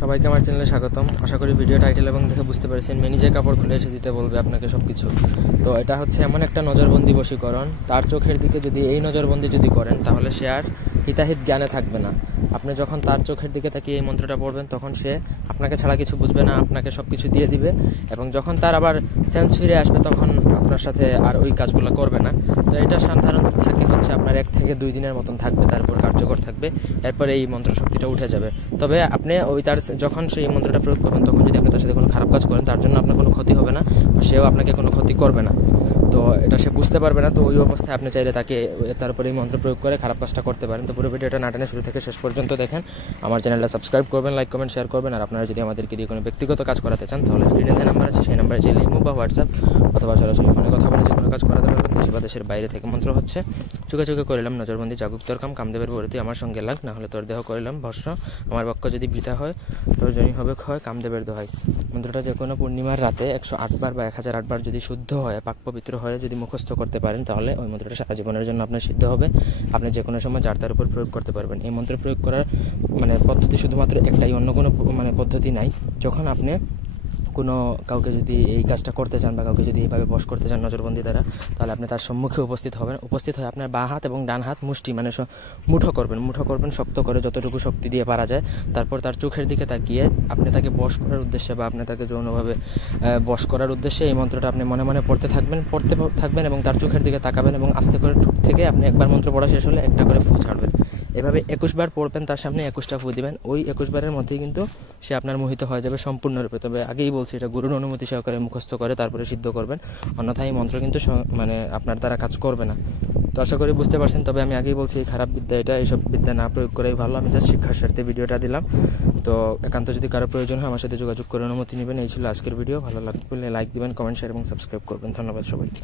সবাইকে আমার চ্যানেলে স্বাগতম। আশা করি ভিডিও টাইটেল এবং দেখে বুঝতে পেরেছেন মেনি যে কাপড় খুলে এসে দিতে বলবে আপনাকে সব কিছু। তো এটা হচ্ছে এমন একটা নজরবন্দি বশীকরণ, তার চোখের দিকে যদি এই নজরবন্দি যদি করেন তাহলে সে আর হিতাহিত জ্ঞানে থাকবে না। আপনি যখন তার চোখের দিকে তাকিয়ে এই মন্ত্রটা পড়বেন তখন সে আপনাকে ছাড়া কিছু বুঝবে না, আপনাকে সব কিছু দিয়ে দিবে এবং যখন তার আবার সেন্স ফিরে আসবে তখন আপনার সাথে আর ওই কাজগুলো করবে না। তো এটা সাধারণত থাকে হচ্ছে আপনার 1 থেকে 2 দিনের মতন থাকবে, তারপর কার্যকর থাকবে, এরপরে এই মন্ত্র শক্তিটা উঠে যাবে। তবে আপনি ওই তার যখন সেই মন্ত্রটা প্রয়োগ করবেন তখন যদি আপনি তার সাথে কোনো খারাপ কাজ করেন তার জন্য আপনার কোনো ক্ষতি হবে না, সেও আপনাকে কোনো ক্ষতি করবে না। তো এটা সে বুঝতে পারবে না। তো ওই অবস্থায় আপনি চাইলে তাকে তারপরে এই মন্ত্র প্রয়োগ করে খারাপ কাজটা করতে পারেন। তো পুরো ভিডিওটা না টেনে শুরু থেকে শেষ পর্যন্ত দেখেন। আমার চ্যানেলটা সাবস্ক্রাইব করবেন, লাইক কমেন্ট শেয়ার করবেন। আর আপনারা যদি আমাদেরকে দিয়ে কোনো ব্যক্তিগত কাজ করাতে চান তাহলে স্ক্রিনে যে নাম্বার আছে সেই নাম্বারে চাইলে ইমো বা হোয়াটসঅ্যাপ অথবা সরাসরি ফোনে কথা বলে যে কোনো কাজ করাতে পারবেন। দেশে বা দেশের বাইরে থেকে। মন্ত্র হচ্ছে চুকে চুকে করিলাম নজরবন্দি জাগুক তোর কাম, কামদেবের বরতি আমার সঙ্গে লাগ, না হলে তোর দেহ করিলাম ভস্য, আমার বক্ষ যদি বৃথা হয় তোর জনি হবে ক্ষয়, কামদেবের দোহাই। মন্ত্রটা যে কোনো পূর্ণিমার রাতে 108 বার বা 1008 বার যদি শুদ্ধ হয়, পাক পবিত্র হয়ে যদি মুখস্থ করতে পারেন তাহলে ওই মন্ত্রটা সারা জীবনের জন্য আপনার সিদ্ধ হবে। আপনি যে কোনো সময় যার তার উপর প্রয়োগ করতে পারবেন। এই মন্ত্র প্রয়োগ করার পদ্ধতি শুধুমাত্র একটাই, অন্য কোনো পদ্ধতি নাই। যখন আপনি কোনো কাউকে যদি এই কাজটা করতে চান বা কাউকে যদি এইভাবে বশ করতে চান নজরবন্দি দ্বারা, তাহলে আপনি তার সম্মুখে উপস্থিত হবেন। উপস্থিত হয়ে আপনার বাঁ হাত এবং ডান হাত মুষ্টি মুঠো করবেন শক্ত করে, যতটুকু শক্তি দিয়ে পারা যায়। তারপর তার চোখের দিকে তাকিয়ে আপনি তাকে বশ করার উদ্দেশ্যে বা আপনি তাকে যৌনভাবে বশ করার উদ্দেশ্যে এই মন্ত্রটা আপনি মনে মনে পড়তে থাকবেন এবং তার চোখের দিকে তাকাবেন এবং আস্তে করে ঠোঁট থেকে আপনি একবার মন্ত্র পড়া শেষ হলে একটা করে ফু ছাড়বেন। এভাবে 21 বার পড়বেন, তার সামনে 21টা ফু দিবেন। ওই 21 বারের মধ্যেই কিন্তু সে আপনার মোহিত হয়ে যাবে সম্পূর্ণরূপে। তবে আগেই বলছি এটা গুরুর অনুমতি সহকারে মুখস্থ করে তারপরে সিদ্ধ করবেন, অন্যথায় এই মন্ত্র কিন্তু আপনার দ্বারা কাজ করবে না। তো আশা করি বুঝতে পারছেন। তবে আমি আগেই বলছি এই খারাপ বিদ্যা, এইসব বিদ্যা না প্রয়োগ করেই ভালো। আমি জাস্ট শিক্ষার স্বার্থে ভিডিওটা দিলাম। তো একান্ত যদি কারো প্রয়োজন হয় আমার সাথে যোগাযোগ করে অনুমতি নেবেন। এই ছিল আজকের ভিডিও। ভালো লাগলে লাইক দিবেন, কমেন্ট শেয়ার এবং সাবস্ক্রাইব করবেন। ধন্যবাদ সবাইকে।